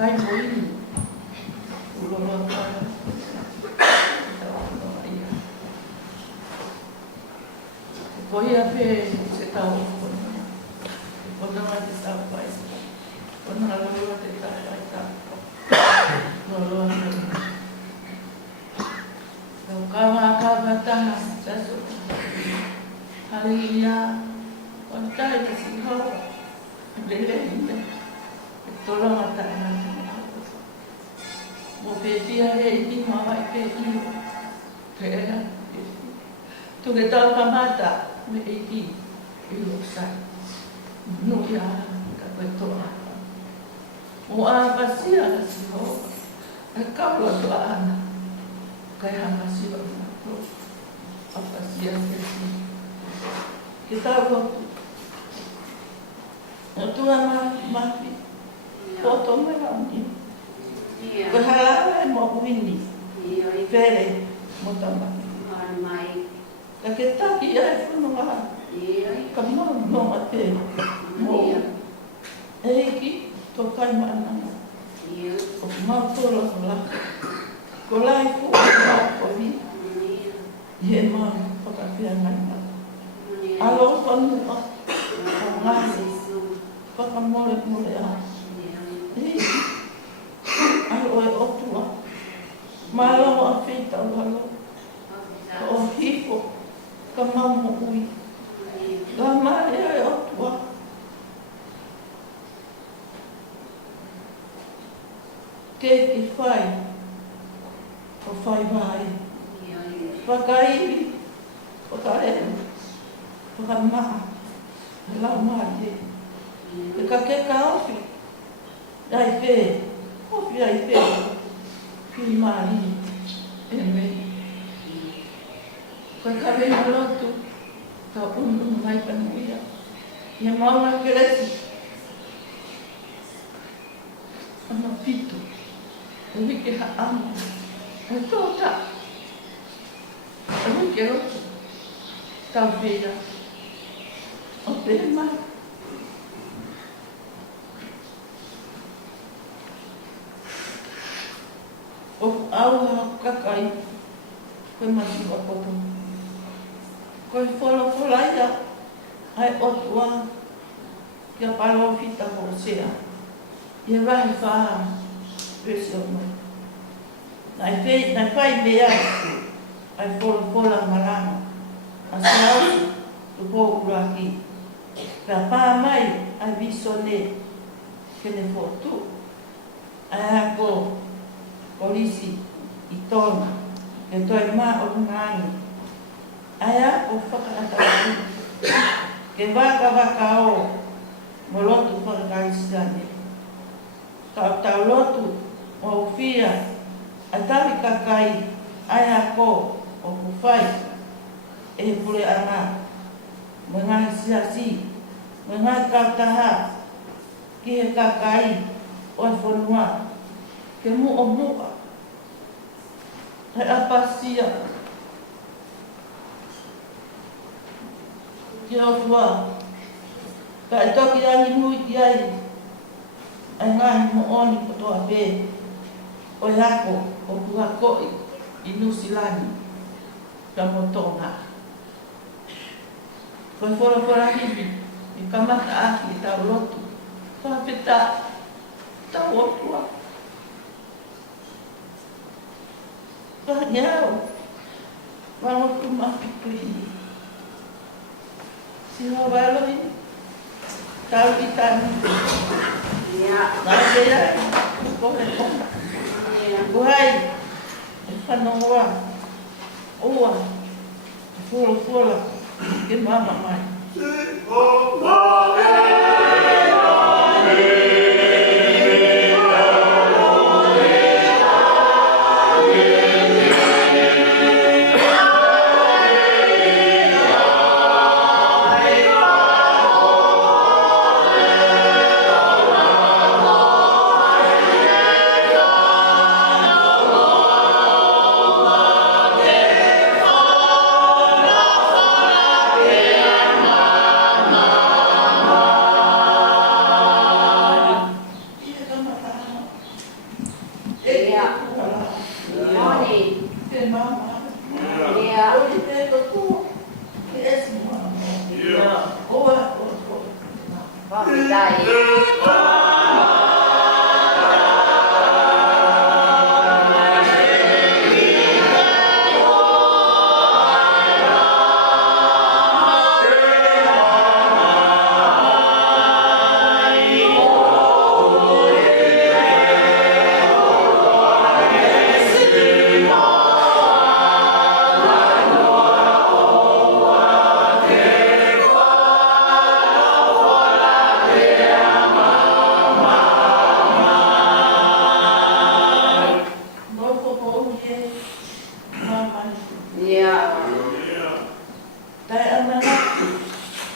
kai moi ulo ka Voy a ver se tau con no te está pai con no lo te está pai ta no lo no kama ta so haleluya con ta que si ho de le todo mata na mo pe dia he ni ma vai pe ni te tu que ta kamata me iti ilo sai no ya ka to o a pasia si ho e ka lo to ana ka ya pasia to a pasia que ta ko tu ma foto me la ni ko hala mo wini fere mo tamba mai la que está aquí ya es uno más como no mate mo aquí toca y mana o más todo la colai fu o vi y el man toca fiar mana alo con no más toca mole mole alo e otua malo a fita alo o hipo Kamamo ui. Lama e o tua. Ke ki whai. O whai mai. Whakai. Whakai. Whakamaa. Lau mai. E ka ke ka ofi. Dai pe. Ofi ai pe. Ki mai. E mei. Kau kawin malu tu, kau mai penulia. Yang mau nak kerasi, anak pitu, lebih ke am, itu tak, lebih ke kau bela, apa mah? Awak kakai, kau masih apa tu? Koi fola ia ai otua que a palo fita por sea e vai fa pessoa nai fai bea ai fola marana asau tu po aqui pra pa mai ai visone que ne foto ai ko polisi e tona e toi ma o ngani Aya o whakaatawhi, ke waka o molotu whakakaisane. Ka tau lotu o whia, a tawi kakai, aya ko o kuwhai, e pule ana, mengai siasi, mengai kautaha, ki he kakai, o e whanua, ke mu o mua, he apasia, Kia tua, ka e toki ani mui ki ai, ai ngahi mo oni ko toa pē, o e hako, o kuha koi, i nusilani, ka mo tonga. Ko e whora hibi, i kamata aki i tau lotu, ka peta, tau otua. Ka niau, wangotu mapikui. Sino baloi tau kita ya naya ko buhay panowa owa full ke mama mai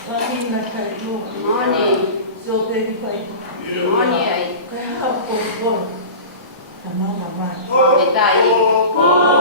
Wahina kai lo. Moni. So baby kai. Moni ai. Kai ha ko ko. Mama mai. Betai. Mama,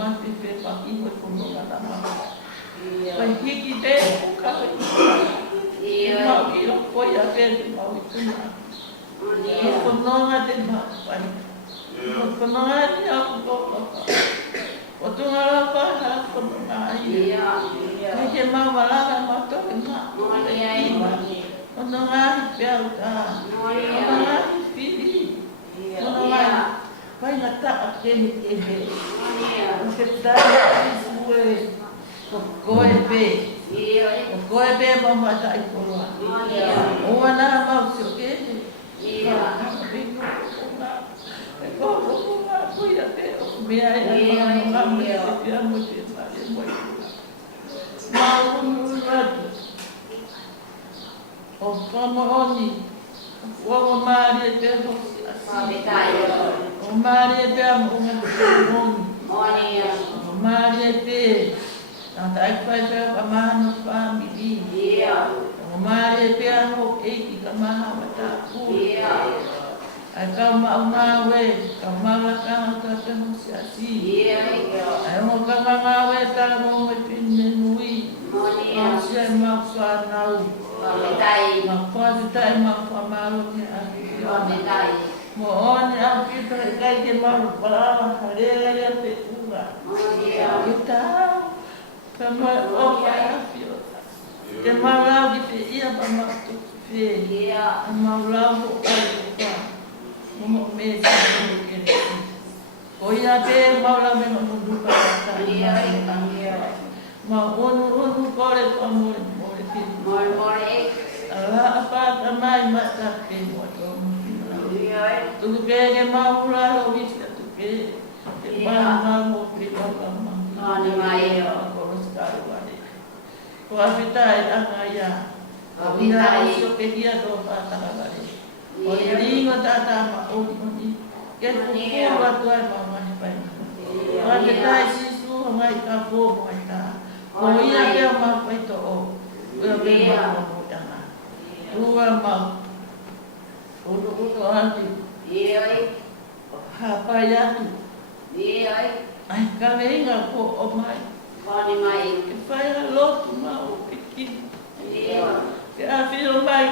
mapi pe paki mo kono na ma. Pai hiki pe ka. Mau ilo ko ya pe mau ituna. Kono nga te ma pai. Kono nga te aku ko. O tunga la pa na kono na ai. Ni ke ma wala ma to ma. Kono nga pe au ka. Kono nga pili. Kono nga pai na ta akeni ebe. Se ta suwe ko ebe. Ko ebe mama ta i kola. O na ma se ke. Ko ya te me ai ma me te amo te vale muito. Ma un rato. O como oni. O mari te assim. O mari te amo o mari te anta ai fai pe amano family. O mari te amo e ki kamaha mata ku. Ai ka ma we ka ma ka ka ka no se asi. Ai mo ka ma we ta mo me pinne nui. Ma se ma fa nau. Ma fa tai ma fa ma lo ni a. Mo oni a kita kai ke ma para hare te uga. Kita kama o pa fio. Ke ma la di pe ia pa ma tu fe. Ma la o pa. Mo me sa ke. O ia pe ma la me no du pa ta. Ma onu kore pa mo te. Mo ala apa ta mai ma ta pe mo to. Tu ke maula lo viste tu ke ma mo ke ma Ani mai ko skar wale ko afitai angaya ina so ke dia do ta wale o ringo ta ma o ni ke ku wa tu ai ma ni pai ko afitai si su mai ka po mai ta ko ia ke ma pai to o ke ma mo ta na tu ma o anti hapa yatu ai kalenga ko o mai ke fai lotu mau iki ke a filo mai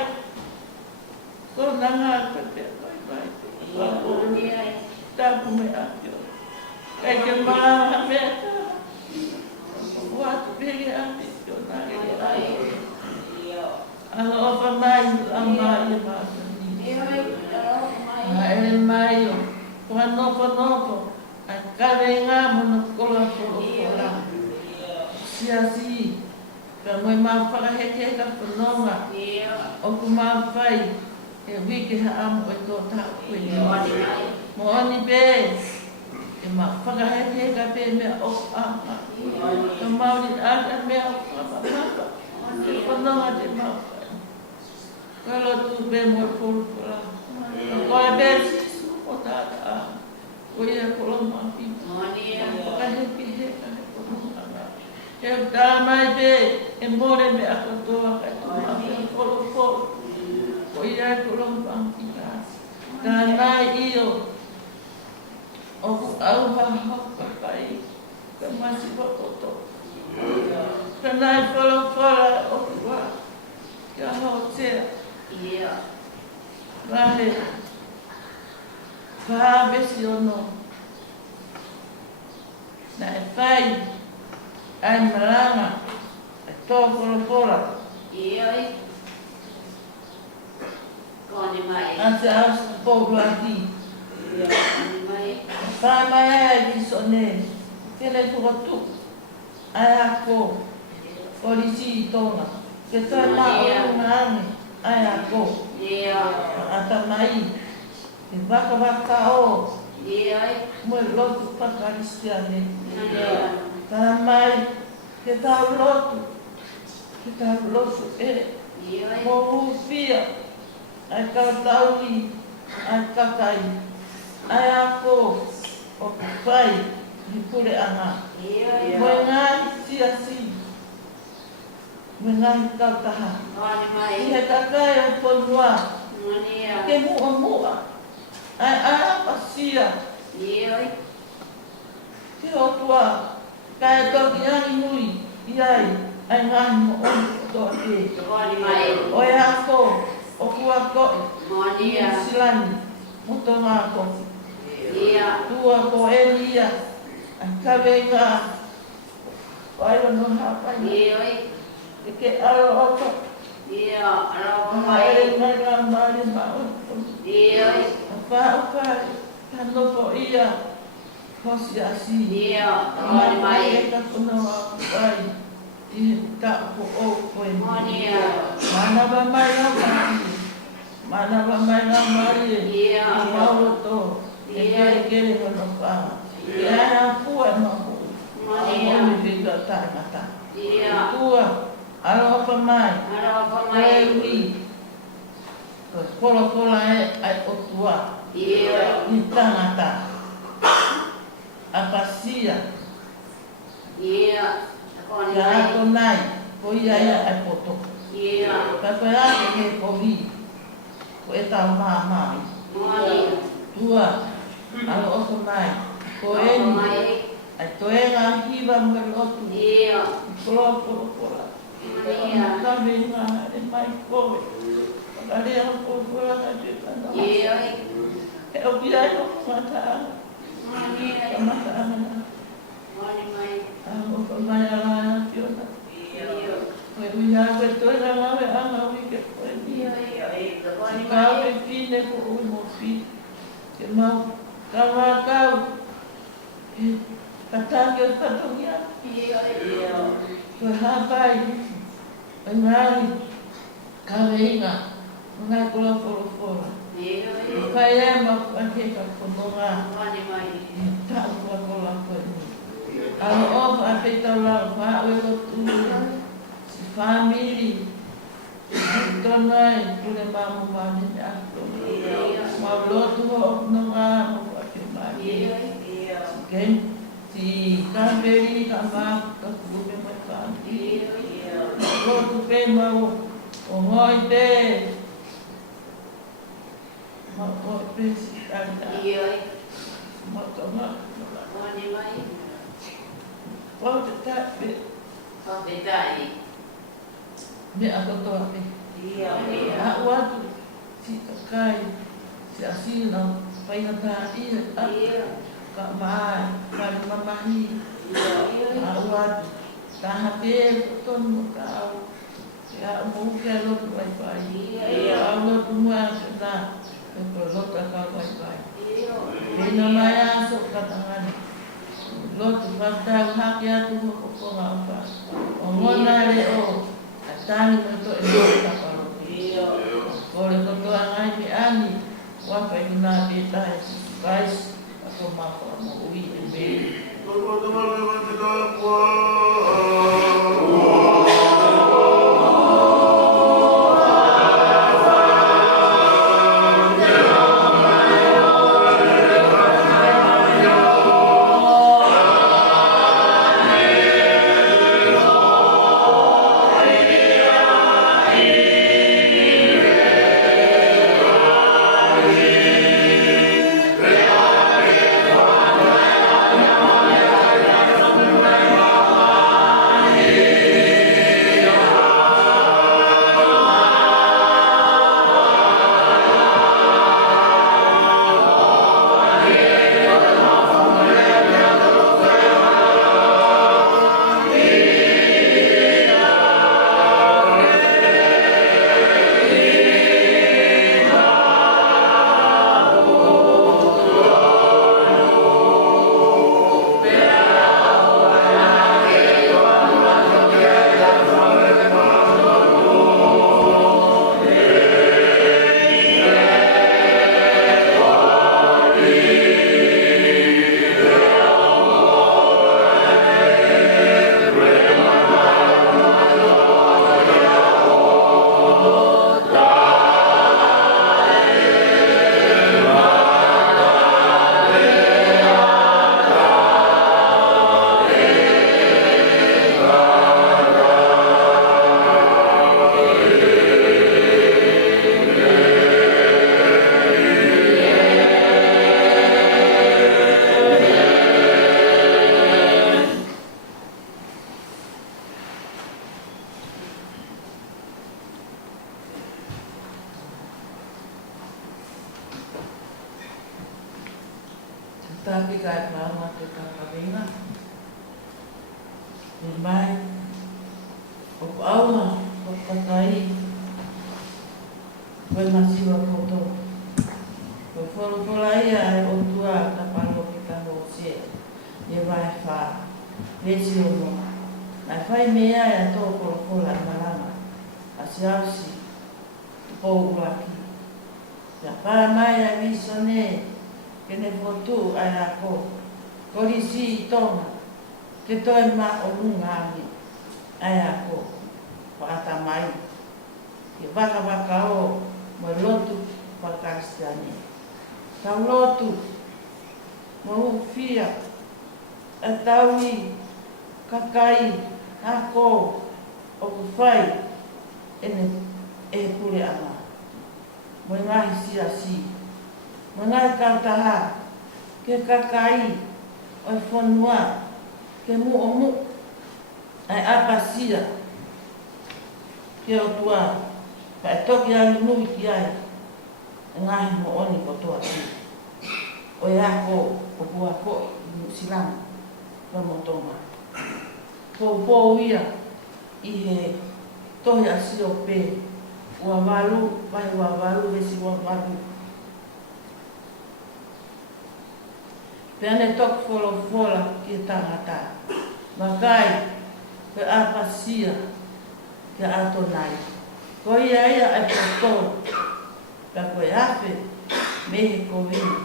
ko nanga ko te mai ta ku me a yo kai ke ma me wa tu be a yo na ai alo fa mai ama ye ma Ai maio, nopo, a carenga monocola cola. Se assim, como uma fala requer fononga, o kuma fai, eu vi que amo o tota ele. Moni be, e ma fala requer be me o ama. O mauri ada me o papa. Fononga de ma. Kalau tu be mo cola. Agora bem o tá o ia colomar eu dá mais de embora me acontou a colocou o ia colomar dá mais eu o ao papai mas se botou canai falou fora o que a roça vale va besi ono na fai ai malanga to fora Koni mai as povo aqui vai mai di sonne que le tu ai ako polisi tona que tu ma o ai ako atamai vaca o mo lotu para cristiane tamai que tal lotu mo ufia ai kautauli ai kakai ai ako o pai di pure ana mo ngai si mengai kautaha ia kakai o ponua ke mua ai pasia Te o tua, kai toki ani nui, iai, ai ngani mo onu toa te. Koni mai. Oe ako, o kua koi, Monia. silani, muto ngā kofi. Ia. Tua ko elia, ai kawe ngā, waiwa no hapai. Ioi. E ke aro oka, Ia. Aroko ngā mai. ere mai ngā maari mao. Ioi. A whaukai, ka nopo ia, hosi asi. Ia. Koni mai. E ka puno a wai, i he tako o koe. Monia. Manawa mai ngā maari, manawa mai ngā maari e. Ia. I mauro tō, e kere hono wha. E aia kua mahu. Monia. Momi whiga tāngata. Ia. Tua, aroha mai, Aroko mai mai. ui. Ko kola ai o tua, Ioi. ni tāngata. A pasia, Ia. Koni kia mai. ako nai, ko ia ai poto. Ia. Ka koe ake ke kohi, ko e tau mai. Monia. Tua, aroha mai, ko Aroko eni, mai. ai toe ngā hiwa mga lotu. Ia. Kola. Monia. Kawe ngā e mai koe. Pakarea ko kola ka te kana. Ioi. E o ki ai no mata Monia. mata ana. Koni mai. O ka mai ala ki ona. Ioi. Koe ui ha koe toi na ngawe anga ui ke koe ni. Ioi. Koni Kawe mai. fine ko ui mo fi. Ke mau kawa kau. E katake o katongia. Ioi. Koe hapai. Koe ngāri. Kawe inga. Ngai kola fora. Ioi. Kai e ma ake ka kononga. Koni mai. Tāu kua kola koe ni. Alo ofa a peita lau, wha oe o tū. Si whamiri. Si tonai, kule mamu mani ni ako. Ma lotu ho no ngā mo ake mani. Ioi. Si ken, si kāperi ka mā ka kume mai whani. Lotu pe mau, o ngoi te. Ma ngoi pe si kanta. Ioi. Ma tonga. Koni mai. Pau te tāpe, Whapetai. me a totoa pe. Ioi. A watu, si takai, si asina, paina tā ia, a Ioi. ka maa, ka mamahi, Ioi. a watu, tā hape, tonu mo ka au, e a mou ke a lotu vai pai. Ioi. A lotu mua se nā, e ko lota ka vai pai. Ioi. Pena mai a so ka tangani. Lotu whatau hake atu mo ko ngā wha. O ngona re o, a tāni mo to e lotu taparo. Kore kotoa ngai me ani, wapa i nā te tae, kais, a ko mako mo ui e me. Yeah. Tāki kai pāma te kāpawinga. E mai, o aua, o kakai, koe masiwa koto. Koe whorokora ia e o tua ta palo ki ka ho se. E vai wha, resi o mo. Nai whai mea e a tō korokora i marama. A si ausi, pou uaki. Ia pā mai a miso ne, kene fotu ai a ko. Korisi i tonga, ke toi ma o lunga ami, ai a ko. Whaata mai. Ke waka waka o, mo lotu wakastiani. Tau lotu, mo ufia, a taui, kakai, a ko, o kuwhai, ene e pure ama. Mo ngahi si a si. Mo ngahi kautaha, ke kakai, o e whanua, ke mu o mu, ai apa sia, ke o tua, pa e toki ai nui ki ai, e ngahi mo oni kotoa si. O e ako, o bua ko, i silang, pa motonga. Pou ia, i he tohi a si o pe, ua walu, vai ua walu, vesi ua walu. Peane tok fola ki e tangata. Makai, pe apasia, ke ato nai. Ko ia e poto, ka koe ape, mehe kovini,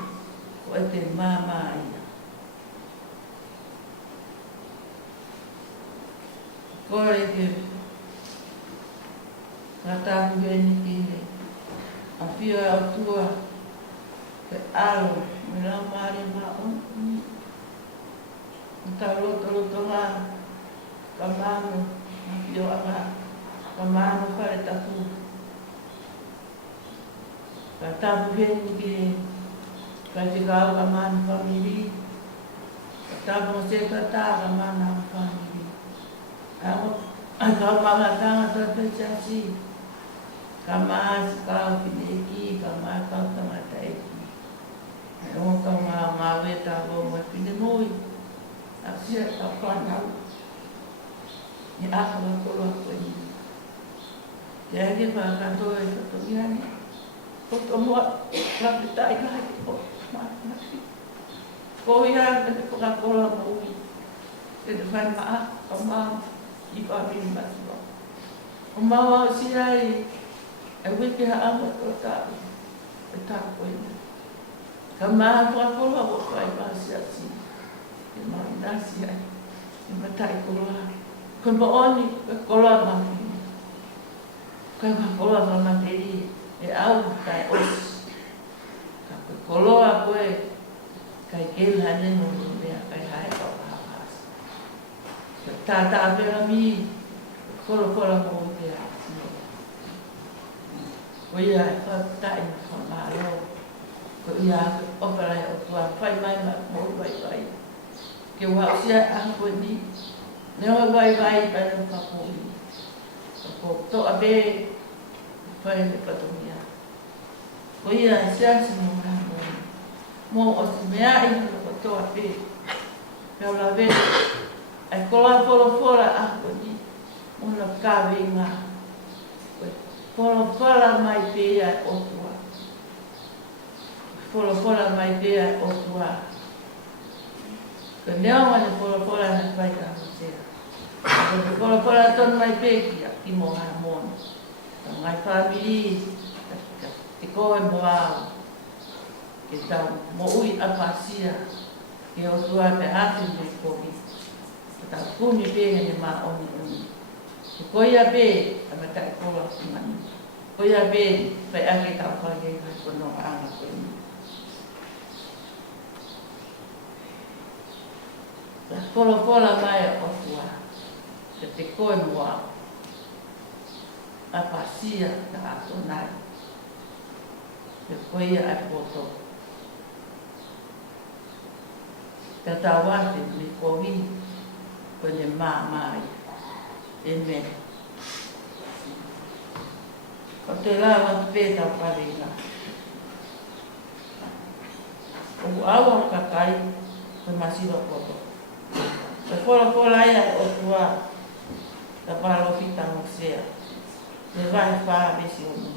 ko e te mama ia. Ko e ke ngataku heni ki he, a pia o tua, ke alo, me lau maare mao. Nta loto ngā, ka mano, a pio a ngā, ka mano whare tapu. Ka tapu heni ki he, ka whikau ka mano whamiri, ka tapu o se ka tā ka mano whamiri. A ka mama tangata te chasi, ka maa sikau pineki, ka maa kau tangata eki. E o ka ngā weta o mai pine moi, a sia ka whanau. Ni ako na kolo ako i. Te ake whakatoa e katongiani, koto mua, lapitai kai, o maki. Ko ia, te whakakola maui, te te whai maa, ka maa, i whamiri masiwa. O maua o si ai, e wiki ha ama ko tāu, e tāu ina. Ka maa whakakola o whai maa si asi, e maa nasi ai, e matai koloa. Koe maoni, koe koloa maki. Koe koloa ma materi, e au kai os. Ka koe koloa koe, kai kela neno mea, kai hae kau hahas. Tātā pera mi, kolo mo te a. Ko ia e whakatai ma whamaro. Ko ia operai o tua whai mai ma mo vai. Ke wau sia anko ni, neo vai pai no kapoi. Ko to abe, whai le patomia. Ko ia e sia si mo ramo. Mo o si mea i ko to abe. Peo la ve, ai kola fora ako ni, una kawe ngā. Fora mai pēia e otua. Fora mai pēia e otua. Ka neo mani fora na whai ka hosea. Ka fora ton mai pēkia ki mo hana mono. Ka ngai whamiri, te koe mo au. Ke tau mo ui apasia, ke otua me hati me koki. Ka tau kumi pēia ni mā oni. Ko ia be, a matai kola ki mani. Ko ia be, whai ake tau whake kai kono anga koe ni. La kola mai o tua, ke te koe mua. A pasia ka ato nai. Ke koe ia e poto. Ka tau wate me kowi, koe ne maa mai. Amen. O te lawa te pētau paringa. O awa kakai, pe masiwa koto. Pe fola ia o tua, ta palo fita mo sea. Le vai fa besi o mu.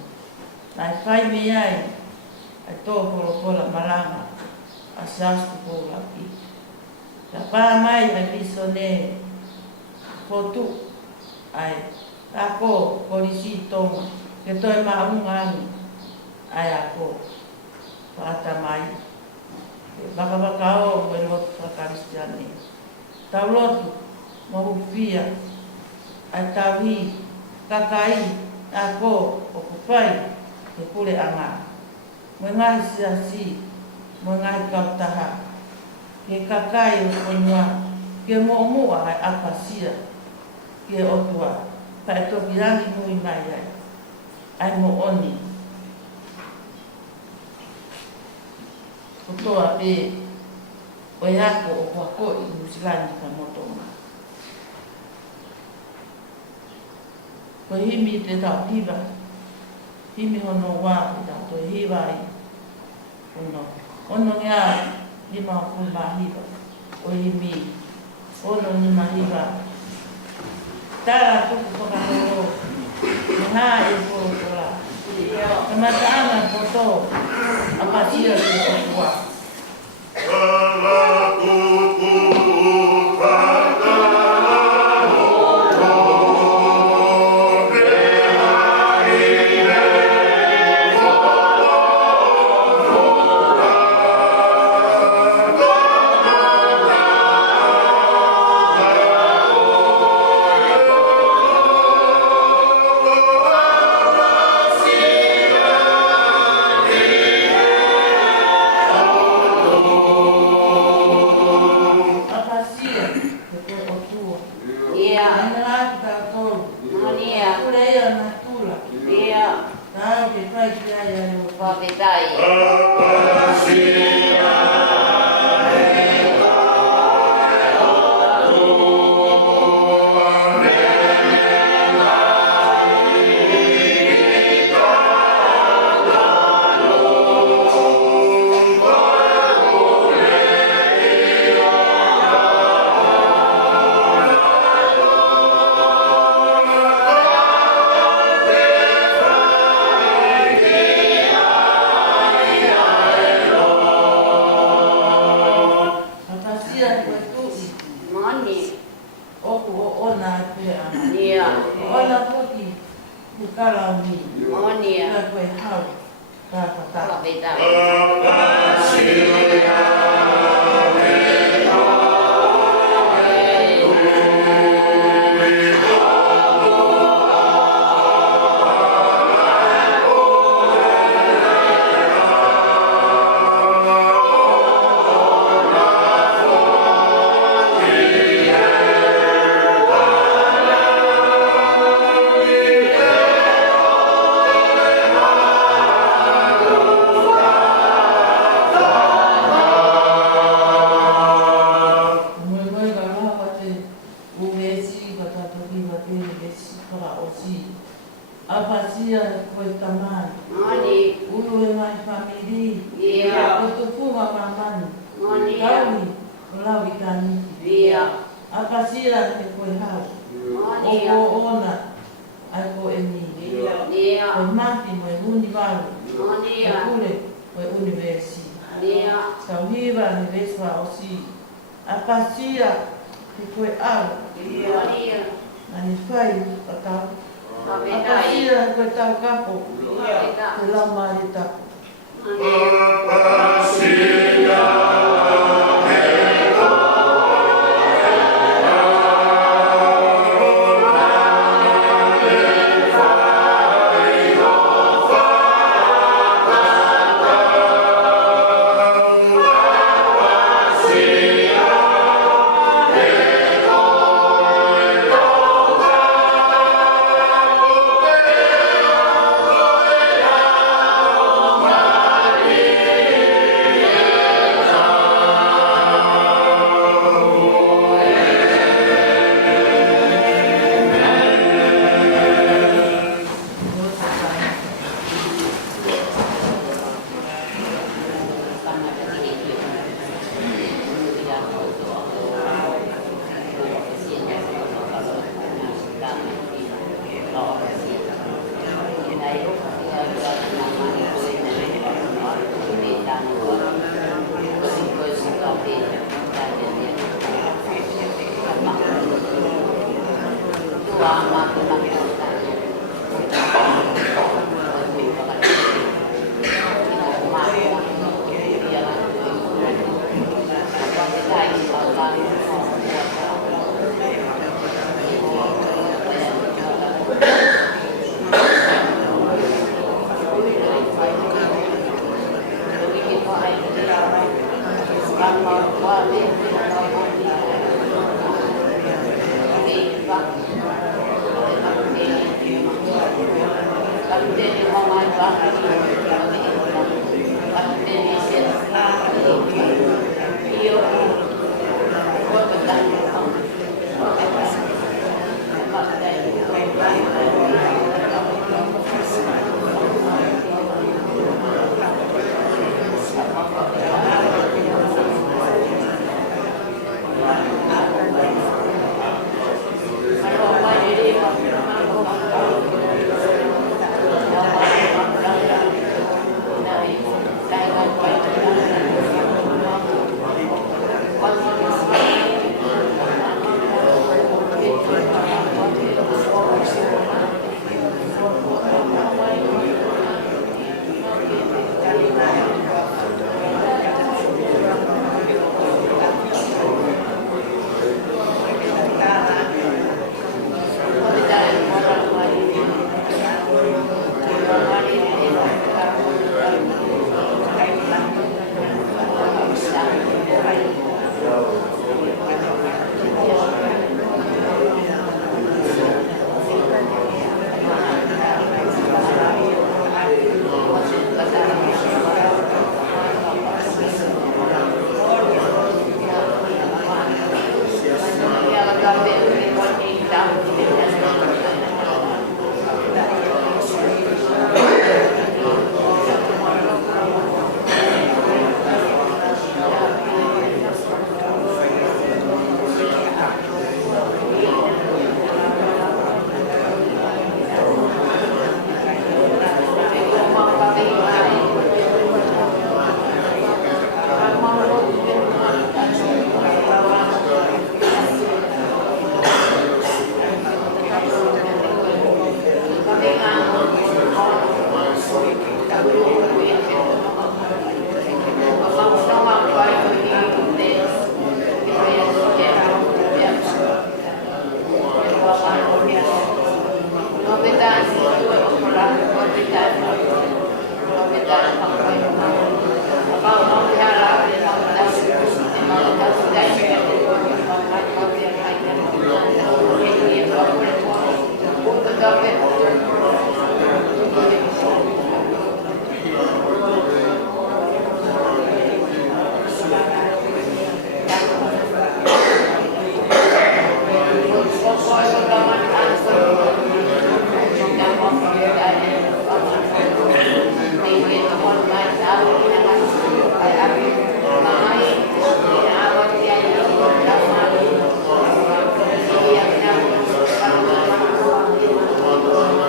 Nai fai me ai, ai tō fola malanga, a sastu ko lapi. Ta pa mai ai biso ne, fotu, ai, ako, polisi tonga, ke toi maunga ai ako, pata mai. Bakabakao, o lotu whakaristiane. Tau lotu, mahufia, ai tauhi, kakai, ako, o kupai, ke kule anga. Mo ngahi siasi, mo ngahi kautaha, ke kakai o konua, ke mo'omua ai apasia, ke otua, pai toki rangi mui mai ai mo'oni. Kutoa pe o yako o kwako i musilani ka motonga. Ko himi te tau hiva, himi hono wā i tau to hiva i ono ngā lima o kumba hiva o himi, ono lima hiva. Tara tuku whakahoro, ngā e kōkora. Kamata ana koto, apatia te kokua. Yeah.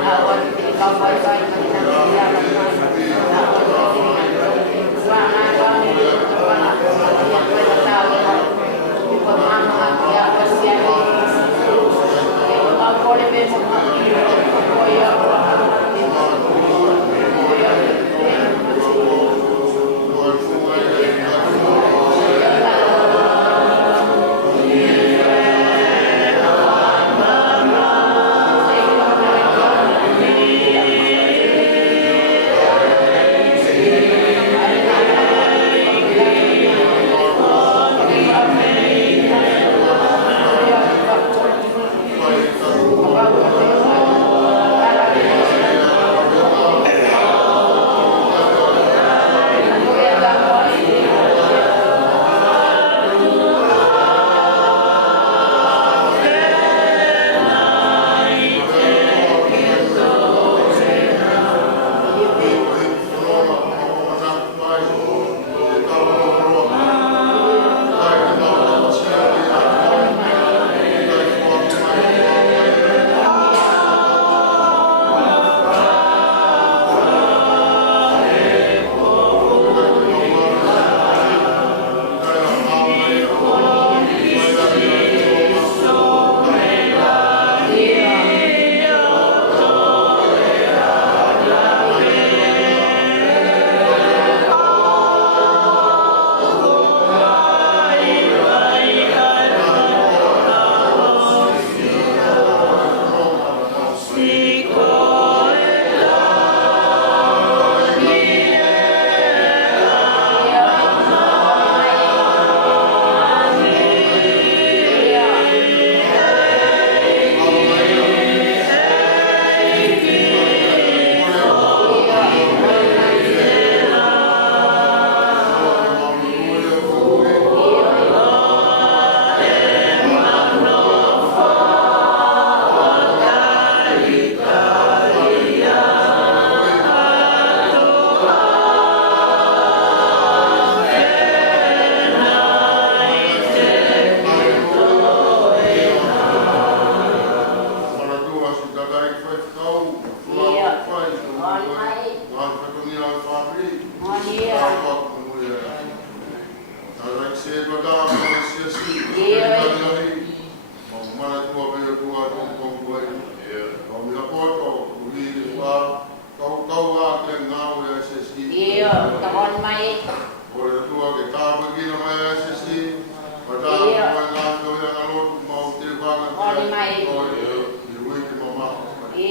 Aku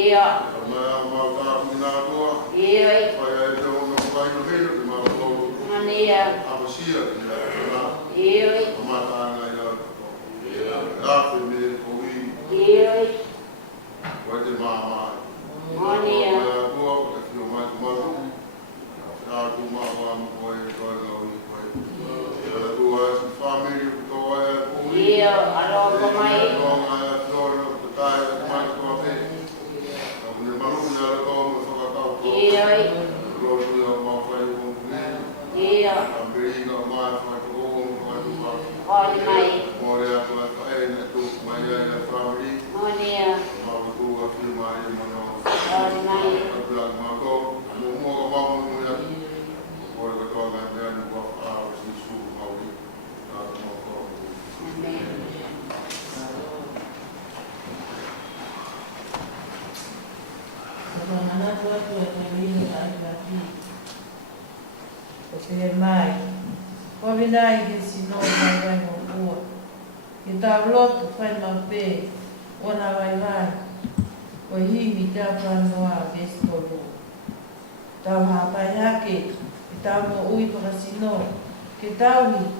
Iya. Mau tahu minatua. Iya. Supaya itu orang kayu hidup di mana tahu. Mania. Apa sih ya tidak kenal. Iya. Mata anak ya. Tapi ni koi. Iya. Wajib mama. Mania. Aku kasi umat malu. Aku mama koi koi koi koi. Aku family koi koi. Iya. Ada pemain. Iya. Iya. Oleh mai. Mania. Oleh mai. Anak tua tua ini lagi. Oke mai. Kau binai di sini orang yang buat. Kita blok file mape. Ona vai. Kau hivi kapan noa bestolu. Tahu apa ya ke? Kita mau ui pada sini. Kita ui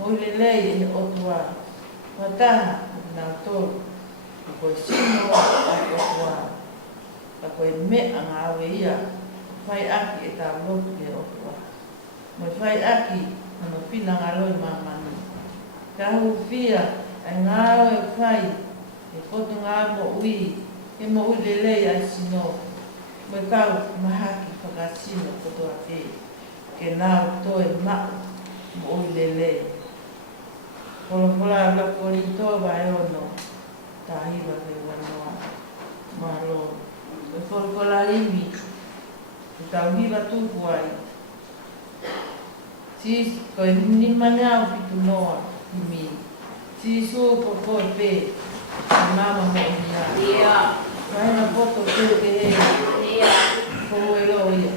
mau lelai otua. Mata nak tol. Kau sini otua. Ako me ang awe ia fai aki e ta blok ke otua. Mo fai aki ano pinang aloy mamani. Kahu fia ang awe fai e poto nga mo ui e mo ui lele ai sino. Mo kau mahaki pakasino poto ake ke nao to e ma mo ui lele. Kola la kolito ba e ono tahiba ke wanoa malo. Kola ini kita viva tu kuai. Si ko ni mana pitu noa imi. Si su ko pe mama mo ina. Iya. Vai na foto ke Iya. ko elo ia.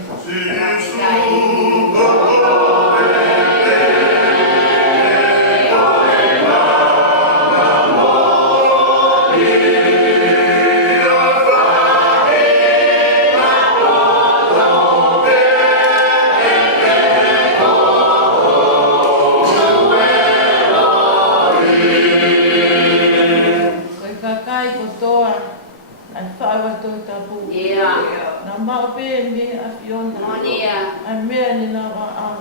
Nama apa ni afion? Mania. Ambil ni nama ang.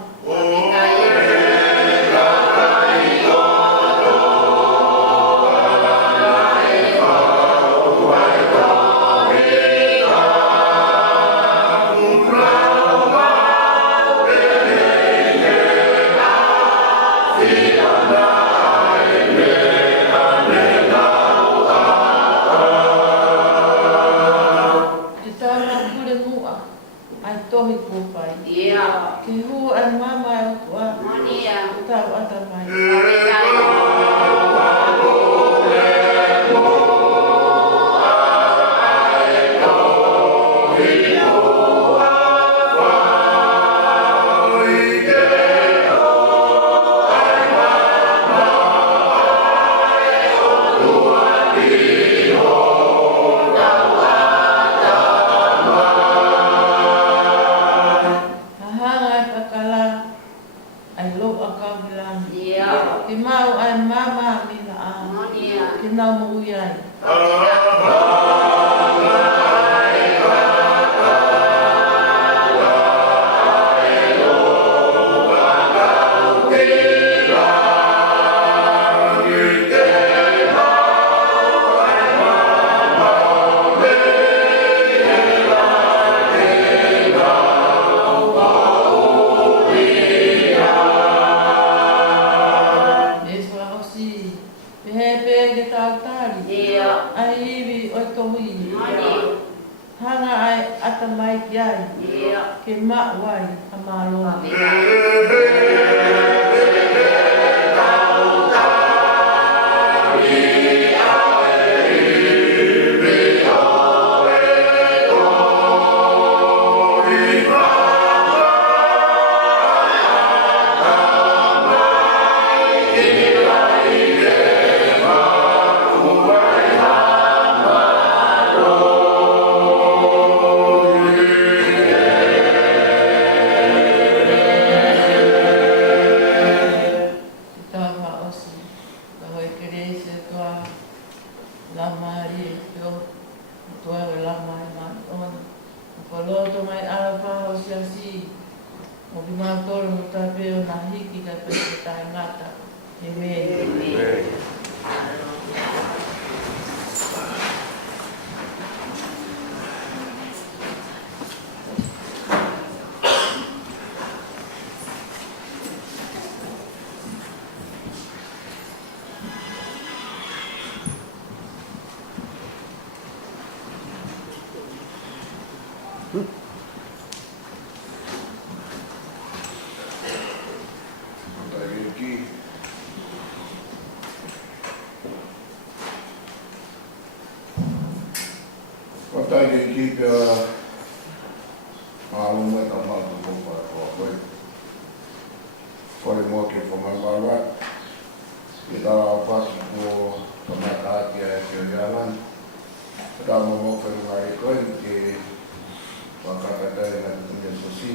Tohi kupai. Iya. Kihu an mama tua. Mania. Tahu ada mai. Mau an mama mina an. Kena mau uyai. Hanga ai atamai kiai. Ke mak wai amalo. osi. Ka hoi kere se toa lama i teo. Toa o lama i mai ona. Ka loto mai alapa o si asi. O ki mātoro mo tāpeo nā hiki ka pēke tai ngata. Amen. What I can keep along with a multiple for the working for my brother. It all possible for my heart here at your yalan. But I'm more for my going to Wakata and the Susi.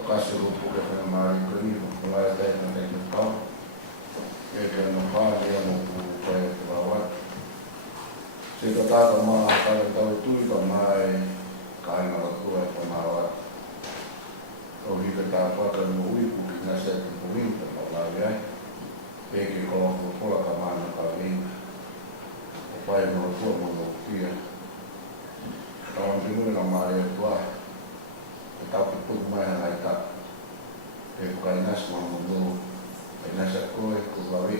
Ocasio for my going for my day and take the top. You can find them who play for what. Se ka tāta maa tāre tau tui ka mai ka inga ka kua e whanāwa. Tau hi ka tā whaka no ui puki ngā se ki puwinta ka lawe ai. Peke ko o kua ka mana ka ringa. O pai mo kua mo no kia. Tau ang tinui na maare e tua. E tau ki tuku mai hanai ta. E kuka inas mo no. E nasa koe ku lawe.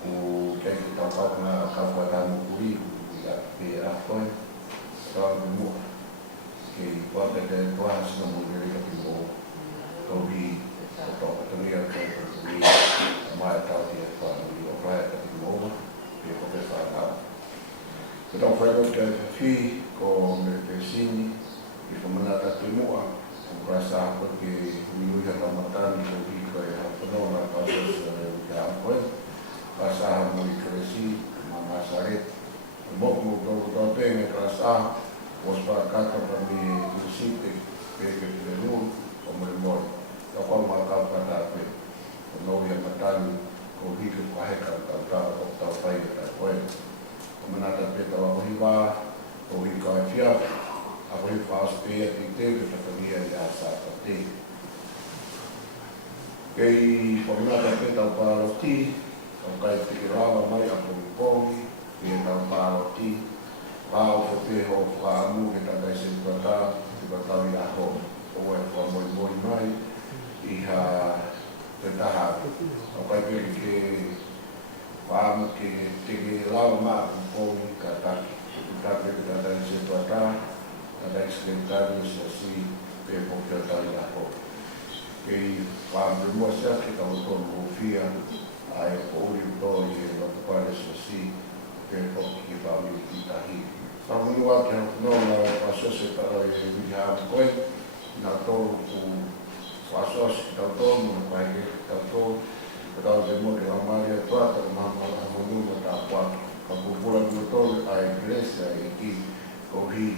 O que que tá falando na capa no currículo e a foi só no que pode ter quase não mulher que no ouvi a toca também a que mais tal dia para o vai que no e começar a então foi o que fiz com o vecino e como nada temua o passar porque o já tá matando o rico e a panela para já foi Kasaha mui kresi, mama saret. Moku tau tenge kasaha, was para kata kami kusite, peke prenu, o mui moi. Tau ma kau kata pe, o novia matani, ko hiku kaheka tau tau pai ka koe. O manata pe tau ahiwa, o hika e fia, a koe whaas pe e ti te, ka tamia i a sa ka te. Kei whamanata pe tau paroti, o kai te rawa mai a kongi, e tau pāo ti, pāo ko te ho whaamu ke takai se tuatā, te batau i aho, o e wha moi moi mai, i ha te taha. O kai pe ke whaamu ke te rawa mai a kongi ka taki, te taki ke takai se tuatā, takai se takai se si, pe po ke tau i aho. Kei whaamu mua sea ke tau tono o fia, ai o uri to i e wata pare sa si pe poki ki whami ki tahi. Sa munu ake no na pasose tara i e wiri hawa koe, na tōru ku pasose ki tau tōnu, na kai ke ki tau tōru, ka tau te mo ke amari e tuata, ka maha maha munu ma tā pāki. Ka pupura ki tōru ai Grecia e ki ko hi